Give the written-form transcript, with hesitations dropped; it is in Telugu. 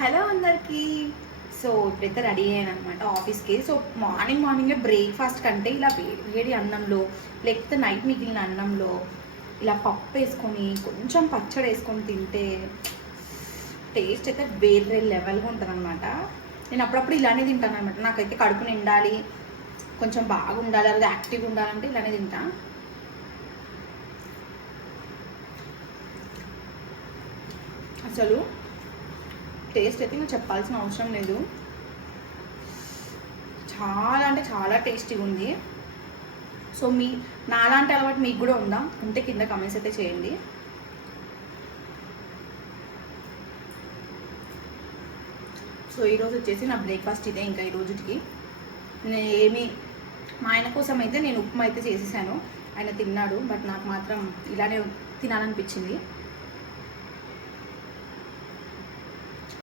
హలో అందరికీ. సో ఇప్పుడైతే రెడీ అయ్యాను అనమాట ఆఫీస్కి. సో మార్నింగే బ్రేక్ఫాస్ట్ కంటే ఇలా వేడి అన్నంలో, లేకపోతే నైట్ మిగిలిన అన్నంలో ఇలా పప్పు వేసుకొని కొంచెం పచ్చడి వేసుకొని తింటే టేస్ట్ అయితే వేరే లెవెల్గా ఉంటుంది అనమాట. నేను అప్పుడప్పుడు ఇలానే తింటాను అనమాట. నాకైతే కడుపు నిండాలి, కొంచెం బాగుండాలి, అది యాక్టివ్గా ఉండాలంటే ఇలానే తింటా. అసలు టేస్ట్ అయితే ఇంకా చెప్పాల్సిన అవసరం లేదు. చాలా అంటే చాలా టేస్టీగా ఉంది. సో నాలాంటి అలవాటు మీకు కూడా ఉందా? ఉంటే కింద కమెంట్స్ అయితే చేయండి. సో ఈరోజు వచ్చేసి నా బ్రేక్ఫాస్ట్ ఇదే. ఇంకా ఈ రోజుకి మా ఆయన కోసం అయితే నేను ఉప్మా అయితే చేసేసాను. ఆయన తిన్నాడు, బట్ నాకు మాత్రం ఇలానే తినాలనిపించింది.